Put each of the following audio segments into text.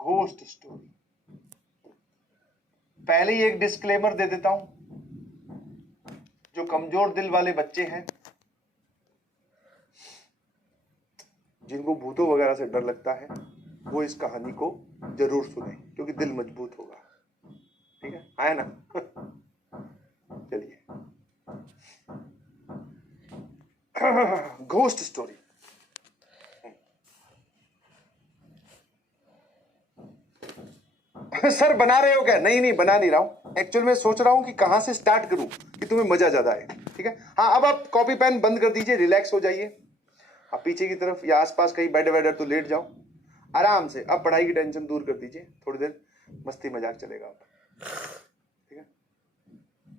Ghost story. पहले ही एक disclaimer दे देता हूं, जो कमजोर दिल वाले बच्चे हैं, जिनको भूतों वगैरह से डर लगता है, वो इस कहानी को जरूर सुने, क्योंकि दिल मजबूत होगा। ठीक है ना? चलिए, घोस्ट स्टोरी। सर बना रहे हो क्या? नहीं नहीं, बना नहीं रहा हूं। एक्चुअल में सोच रहा हूं कि कहां से स्टार्ट करूं कि तुम्हें मजा ज्यादा आए। ठीक है, हाँ, अब आप कॉपी पेन बंद कर दीजिए, रिलैक्स हो जाइए। आप पीछे की तरफ या आसपास कहीं बेड वेड तो लेट जाओ आराम से। अब पढ़ाई की टेंशन दूर कर दीजिए, थोड़ी देर मस्ती मजाक चलेगा। ठीक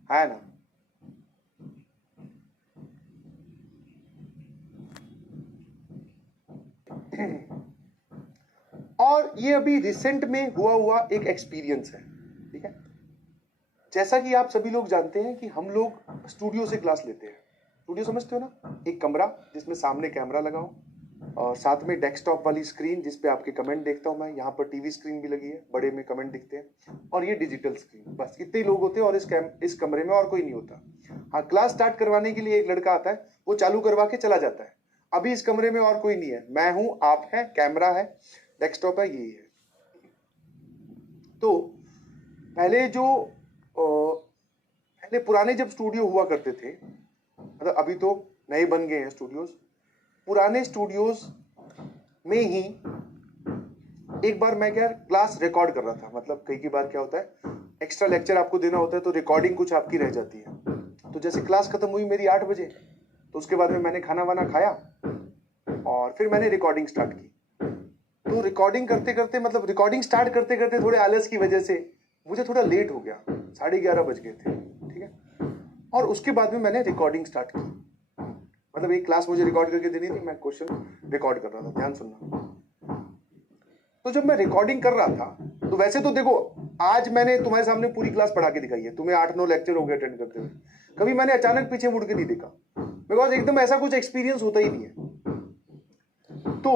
है ना? और ये अभी रिसेंट में हुआ एक एक्सपीरियंस है। ठीक है, जैसा कि आप सभी लोग जानते हैं कि हम लोग स्टूडियो से क्लास लेते हैं। स्टूडियो समझते हो ना? एक कमरा जिसमें सामने कैमरा लगा हो और साथ में डेस्कटॉप वाली स्क्रीन जिस पे आपके कमेंट देखता हूं मैं। यहाँ पर टीवी स्क्रीन भी लगी है, बड़े में कमेंट दिखते हैं, और ये डिजिटल स्क्रीन। बस इतने ही लोग होते हैं और इस कमरे में और कोई नहीं होता। हाँ, क्लास स्टार्ट करवाने के लिए एक लड़का आता है, वो चालू करवा के चला जाता है। अभी इस कमरे में और कोई नहीं है, मैं हूं, आप है, कैमरा है, डेस्कटॉप है, यही है। तो पहले पुराने जब स्टूडियो हुआ करते थे, मतलब अभी तो नए बन गए हैं स्टूडियोज, पुराने स्टूडियोज में ही एक बार मैं क्या क्लास रिकॉर्ड कर रहा था। मतलब कई बार क्या होता है, एक्स्ट्रा लेक्चर आपको देना होता है तो रिकॉर्डिंग कुछ आपकी रह जाती है। तो जैसे क्लास खत्म हुई मेरी 8 बजे, तो उसके बाद में मैंने खाना वाना खाया और फिर मैंने रिकॉर्डिंग स्टार्ट की। तो रिकॉर्डिंग करते करते, मतलब रिकॉर्डिंग स्टार्ट करते करते थोड़े आलस की वजह से मुझे थोड़ा लेट हो गया, 11:30 बज गए थे। ठीक है, और उसके बाद में मैंने रिकॉर्डिंग स्टार्ट की। मतलब एक क्लास मुझे रिकॉर्ड करके देनी थी, मैं क्वेश्चन रिकॉर्ड कर रहा था, ध्यान सुनना। तो जब मैं रिकॉर्डिंग कर रहा था, तो वैसे तो देखो, आज मैंने तुम्हारे सामने पूरी क्लास पढ़ा के दिखाई है, तुम्हें 8-9 लेक्चर हो गए अटेंड करते हुए। कभी मैंने अचानक पीछे मुड़ के नहीं देखा, बिकॉज एकदम ऐसा कुछ एक्सपीरियंस होता ही नहीं है। तो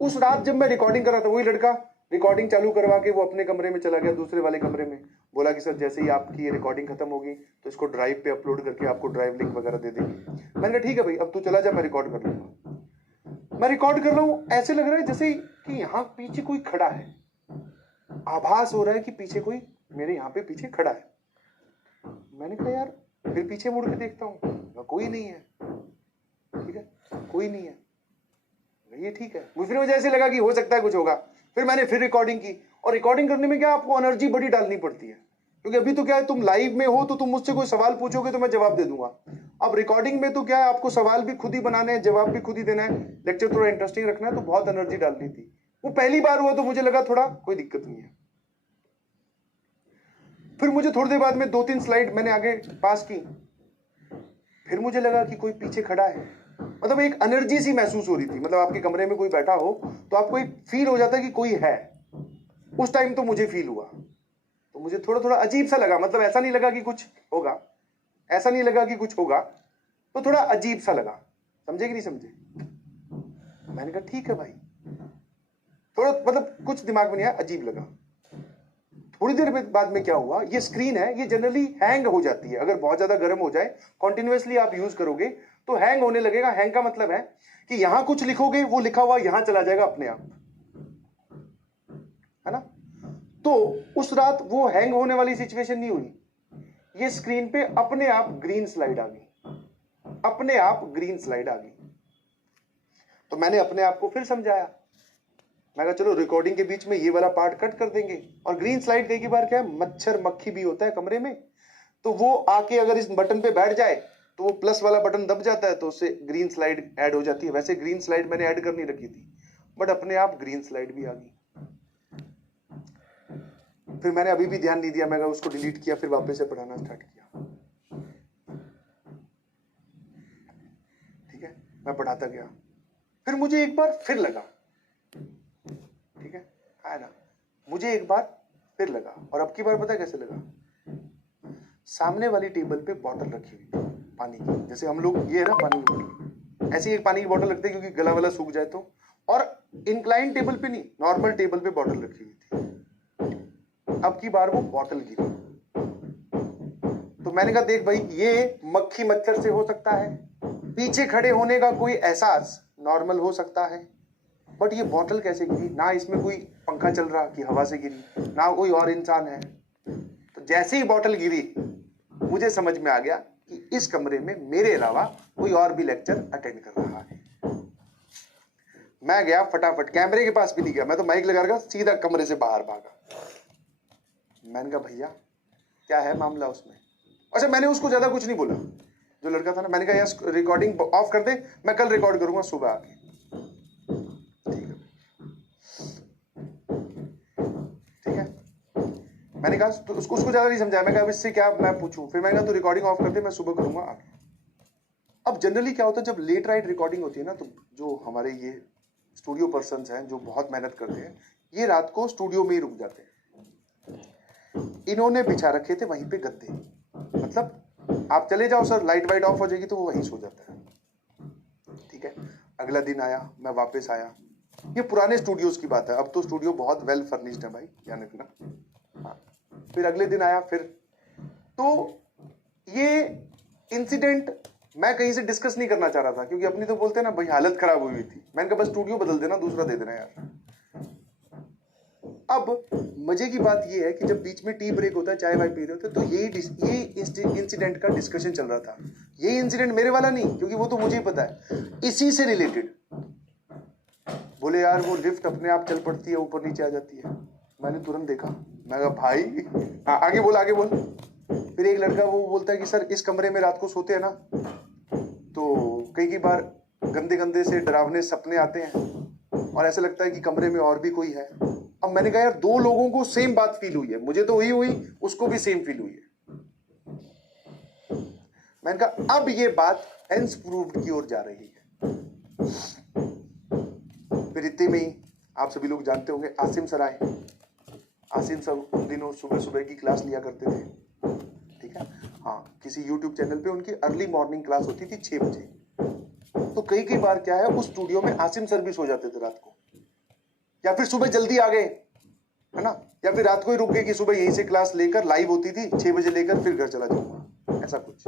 उस रात जब मैं रिकॉर्डिंग कर रहा था, वही लड़का रिकॉर्डिंग चालू करवा के वो अपने कमरे में चला गया, दूसरे वाले कमरे में। बोला कि सर जैसे ही आपकी रिकॉर्डिंग खत्म होगी तो इसको ड्राइव पे अपलोड करके आपको ड्राइव लिंक वगैरह दे देंगे। मैंने कहा ठीक है भाई, अब तू चला जा, मैं रिकॉर्ड कर लूंगा। मैं रिकॉर्ड कर रहा हूं, ऐसे लग रहा है जैसे कि यहाँ पीछे कोई खड़ा है, आभास हो रहा है कि पीछे कोई मेरे यहाँ पे पीछे खड़ा है। मैंने कहा यार, फिर पीछे मुड़ के देखता हूँ, कोई नहीं है। ठीक है, कोई नहीं है, ये ठीक है। मुझे ऐसे लगा कि हो सकता है कुछ होगा। फिर मैंने फिर रिकॉर्डिंग की, और रिकॉर्डिंग करने में क्या आपको एनर्जी बड़ी डालनी पड़ती है, क्योंकि अभी तो क्या है, तुम लाइव में हो तो तुम मुझसे कोई सवाल पूछोगे तो मैं जवाब दे दूंगा। अब रिकॉर्डिंग में तो क्या है, आपको सवाल भी खुद ही बनाने हैं, जवाब भी खुद ही देना है, लेक्चर थोड़ा इंटरेस्टिंग रखना है, तो बहुत एनर्जी डालनी थी। वो पहली बार हुआ तो मुझे लगा थोड़ा कोई दिक्कत नहीं है। फिर मुझे थोड़ी देर बाद में 2-3 स्लाइड मैंने आगे पास की, फिर मुझे लगा कि कोई पीछे खड़ा है। मतलब एक एनर्जी सी महसूस हो रही थी, मतलब आपके कमरे में कोई बैठा हो तो आपको एक फील हो जाता है कि कोई है। उस टाइम तो मुझे फील हुआ, तो मुझे थोड़ा थोड़ा अजीब सा लगा। मतलब ऐसा नहीं लगा कि कुछ होगा, ऐसा नहीं लगा कि कुछ होगा, तो थोड़ा अजीब सा लगा। समझे कि नहीं समझे? मैंने कहा ठीक है भाई, थोड़ा मतलब कुछ दिमाग में नहीं आया, अजीब लगा। थोड़ी देर बाद में क्या हुआ, ये स्क्रीन है, ये जनरली हैंग हो जाती है। अगर बहुत ज्यादा गर्म हो जाए, कंटिन्यूअसली आप यूज करोगे तो हैंग होने लगेगा। हैंग का मतलब है कि यहां कुछ लिखोगे, वो लिखा हुआ यहां चला जाएगा अपने आप, है ना? तो उस रात वो हैंग होने वाली सिचुएशन नहीं हुई, ये स्क्रीन पे अपने आप ग्रीन स्लाइड आ गई, अपने आप ग्रीन स्लाइड आ गई। तो मैंने अपने आप को फिर समझाया, मैं कहा चलो रिकॉर्डिंग के बीच में ये वाला पार्ट कट कर देंगे। और ग्रीन स्लाइड कई बार क्या है, मच्छर मक्खी भी होता है कमरे में, तो वो आके अगर इस बटन पे बैठ जाए तो वो प्लस वाला बटन दब जाता है, तो उससे ग्रीन स्लाइड ऐड हो जाती है। वैसे ग्रीन स्लाइड मैंने ऐड करनी रखी थी, बट अपने आप ग्रीन स्लाइड भी आ गई। फिर मैंने अभी भी ध्यान नहीं दिया, मैंने उसको डिलीट किया, फिर वापस से पढ़ाना स्टार्ट किया। ठीक है, मैं पढ़ाता गया, फिर मुझे एक बार फिर लगा, ठीक है ना, मुझे एक बार फिर लगा। और अब की बार पता कैसे लगा, सामने वाली टेबल पे बॉटल रखी हुई पानी की, जैसे हम लोग ये है ना पानी की बोतल, ऐसी एक पानी की बोतल रखते हैं क्योंकि गला वाला सूख जाए तो और इंक्लाइन टेबल पे नहीं, नॉर्मल टेबल पे बॉटल रखी हुई थी। अब की बार वो बॉटल गिरी, तो मैंने कहा देख भाई, ये मक्खी मच्छर से हो सकता है, पीछे खड़े होने का कोई एहसास नॉर्मल हो सकता है, बट ये बॉटल कैसे गिरी? ना इसमें कोई पंखा चल रहा कि हवा से गिरी, ना कोई और इंसान है। तो जैसे ही बॉटल गिरी मुझे समझ में आ गया कि इस कमरे में मेरे अलावा कोई और भी लेक्चर अटेंड कर रहा है। मैं गया फटाफट, कैमरे के पास भी नहीं गया, मैं तो माइक लगा कर सीधा कमरे से बाहर भागा। मैंने कहा भैया क्या है मामला उसमें? अच्छा, मैंने उसको ज्यादा कुछ नहीं बोला, जो लड़का था ना, मैंने कहा यार रिकॉर्डिंग ऑफ कर दे, मैं कल रिकॉर्ड करूंगा सुबह आके। ठीक है, मैंने कहा तो उसको ज्यादा नहीं समझाया। मैं कहा इससे क्या मैं पूछूं? फिर मैंने कहा तू रिकॉर्डिंग ऑफ कर दे, मैं सुबह करूंगा आके। अब जनरली क्या होता है, जब लेट राइट रिकॉर्डिंग होती है ना, तो जो हमारे ये स्टूडियो पर्सन्स हैं जो बहुत मेहनत करते हैं, ये रात को स्टूडियो में ही रुक जाते हैं। इन्होंने बिछा रखे थे वहीं पे गद्दे, मतलब आप चले जाओ सर, लाइट वाइट ऑफ हो जाएगी तो वो वहीं सो जाता है। ठीक है, अगला दिन आया, मैं वापस आया, ये पुराने स्टूडियोज की बात है, अब तो स्टूडियो बहुत वेल फर्निश्ड है भाई, ध्यान रखना। हाँ, फिर अगले दिन आया, फिर तो ये इंसिडेंट मैं कहीं से डिस्कस नहीं करना चाह रहा था, क्योंकि अपनी तो बोलते हैं ना भाई हालत खराब हुई थी। मैंने कहा बस स्टूडियो बदल देना, दूसरा दे देना यार। अब मजे की बात यह है कि जब बीच में टी ब्रेक होता है, चाय वाय पी रहे होते, तो ये इंसिडेंट का डिस्कशन चल रहा था। ये इंसिडेंट मेरे वाला नहीं, क्योंकि वो तो मुझे ही पता है, इसी से रिलेटेड। बोले यार वो लिफ्ट अपने आप चल पड़ती है, ऊपर नीचे आ जाती है। मैंने तुरंत देखा, मैं कहा भाई आगे बोल आगे बोल। फिर एक लड़का वो बोलता है कि सर इस कमरे में रात को सोते हैं ना, तो कई बार गंदे गंदे से डरावने सपने आते हैं और ऐसा लगता है कि कमरे में और भी कोई है। अब मैंने कहा यार दो लोगों को सेम बात फील हुई है, मुझे तो हुई, उसको भी सेम फील हुई है। मैंने कहा अब ये बात हेंस प्रूव्ड की ओर जा रही है। फिर इतने में ही आप सभी लोग जानते होंगे आसिम सर आए। आसिम सर उन दिनों सुबह सुबह की क्लास लिया करते थे। ठीक है, हाँ, किसी YouTube चैनल पे उनकी अर्ली मॉर्निंग क्लास होती थी 6 बजे। तो कई बार क्या है, उस स्टूडियो में आसिम सर भी सो जाते थे रात को, या फिर सुबह जल्दी आ गए, है ना, या फिर रात को ही रुक गए कि सुबह यहीं से क्लास लेकर लाइव होती थी 6 बजे लेकर फिर घर चला जाऊंगा, ऐसा कुछ।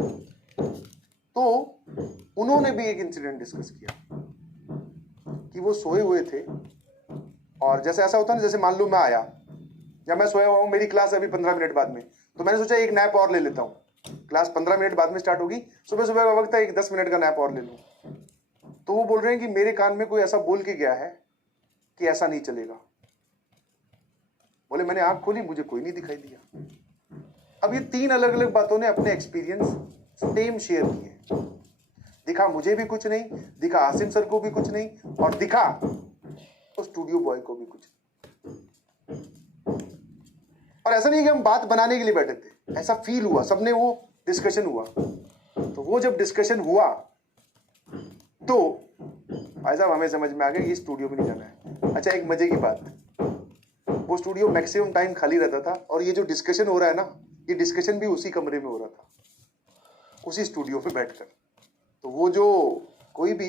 तो उन्होंने भी एक इंसिडेंट डिस्कस किया कि वो सोए हुए थे, और जैसे ऐसा होता है ना, जैसे मान लो मैं आया या मैं सोया हुआ हूं, मेरी क्लास अभी 15 मिनट बाद में, तो मैंने सोचा एक नैप और ले लेता हूं, क्लास 15 मिनट बाद में स्टार्ट होगी, सुबह सुबह का वक्त है, एक 10 मिनट का नैप और ले लूं। तो वो बोल रहे हैं कि मेरे कान में कोई ऐसा बोल के गया है कि ऐसा नहीं चलेगा। बोले मैंने आंख खोली, मुझे कोई नहीं दिखाई दिया। अब ये 3 अलग अलग बातों ने अपने एक्सपीरियंस सेम शेयर किए। दिखा मुझे भी कुछ नहीं, दिखा आसिम सर को भी कुछ नहीं, और दिखा तो स्टूडियो बॉय को भी कुछ नहीं। और ऐसा नहीं कि हम बात बनाने के लिए बैठे थे, ऐसा फील हुआ, सबने वो डिस्कशन हुआ। तो वो जब डिस्कशन हुआ तो भाई साहब हमें समझ में आ गया ये स्टूडियो में नहीं जाना है। अच्छा, एक मजे की बात, वो स्टूडियो मैक्सिमम टाइम खाली रहता था, और ये जो डिस्कशन हो रहा है ना, ये डिस्कशन भी उसी कमरे में हो रहा था, उसी स्टूडियो पे बैठकर। तो वो जो कोई भी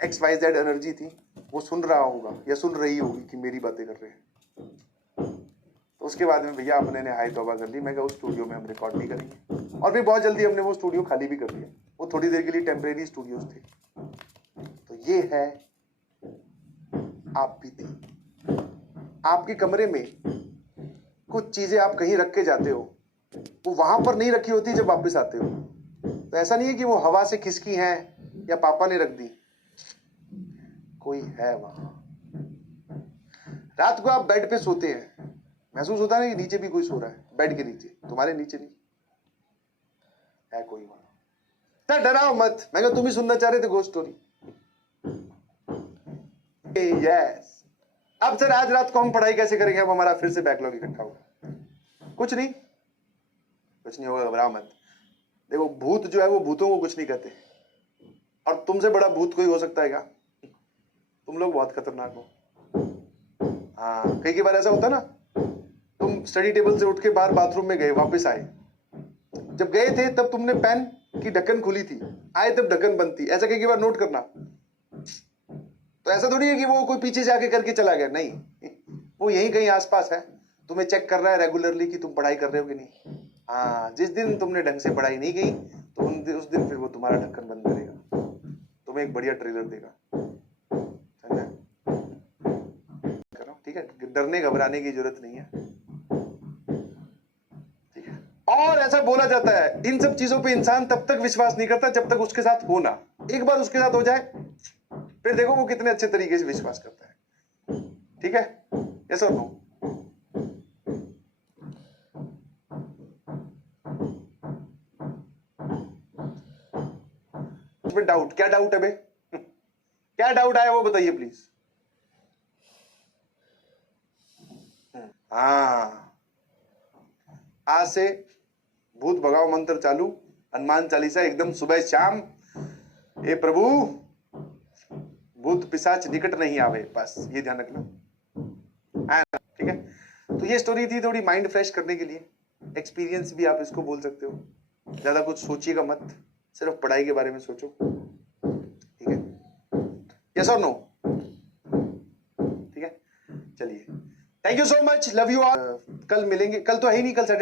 XYZ एनर्जी थी, वो सुन रहा होगा या सुन रही होगी कि मेरी बातें कर रहे हैं। तो उसके बाद में भैया अपने ने हाय तौबा कर ली। मैं कहा उस स्टूडियो में हम रिकॉर्ड नहीं करेंगे, और फिर बहुत जल्दी हमने वो स्टूडियो खाली भी कर दिया। वो थोड़ी देर के लिए टेम्परेरी स्टूडियोज थे। तो ये है आप भी थी, आपके कमरे में कुछ चीजें आप कहीं रख के जाते हो, वो वहां पर नहीं रखी होती जब वापस आते हो। तो ऐसा नहीं है कि वो हवा से खिसकी हैं या पापा ने रख दी, कोई है वहां। रात को आप बेड पे सोते हैं, महसूस होता है ना कि नीचे भी कोई सो रहा है, बेड के नीचे, तुम्हारे नीचे नहीं है कोई वहां। डराओ मत, मैं तुम ही सुनना चाह रहे थे घोस्ट स्टोरी। यस, अब सर आज रात को हम पढ़ाई कैसे करेंगे, अब हमारा फिर से बैकलॉग इकट्ठा होगा। कुछ नहीं होगा, घबराओ मत। देखो भूत जो है वो भूतों को कुछ नहीं कहते, और तुमसे बड़ा भूत कोई हो सकता है क्या? तुम लोग बहुत खतरनाक हो। हाँ, कई बार ऐसा होता है ना, तुम स्टडी टेबल से उठ के बाहर बाथरूम में गए, वापस आए, जब गए थे तब तुमने पेन की ढक्कन खुली थी, आए तब ढक्कन बंद थी। ऐसा कई बार नोट करना। तो ऐसा थोड़ी है कि वो कोई पीछे जाके करके चला गया, नहीं, वो यहीं कहीं आसपास है, तुम्हें चेक कर रहा है रेगुलरली कि तुम पढ़ाई कर रहे हो कि नहीं। हाँ, जिस दिन तुमने ढंग से पढ़ाई नहीं की तो उस दिन फिर वो तुम्हारा ढक्कन बंद करेगा, तुम्हें एक बढ़िया ट्रेलर देगा। समझा? करो, ठीक है, डरने घबराने की जरूरत नहीं है, ठीक है। और ऐसा बोला जाता है इन सब चीजों पे इंसान तब तक विश्वास नहीं करता जब तक उसके साथ हो ना। एक बार उसके साथ हो जाए फिर देखो वो कितने अच्छे तरीके से विश्वास करता है, ठीक है। यस और नो? डाउट? क्या डाउट है बे? क्या डाउट आया वो बताइए प्लीज। हाँ, आज से भूत भगाओ मंत्र चालू, हनुमान चालीसा एकदम सुबह शाम। ए प्रभु भूत पिशाच निकट नहीं आवे, बस ये ध्यान रखना, ठीक है। तो ये स्टोरी थी थोड़ी माइंड फ्रेश करने के लिए, एक्सपीरियंस भी आप इसको बोल सकते हो। ज्यादा कुछ सोचिएगा मत, सिर्फ पढ़ाई के बारे में सोचो, ठीक है। यस और नो? ठीक है, चलिए, thank you so much, love you all. कल मिलेंगे, कल तो है ही नहीं, कल सैटरडे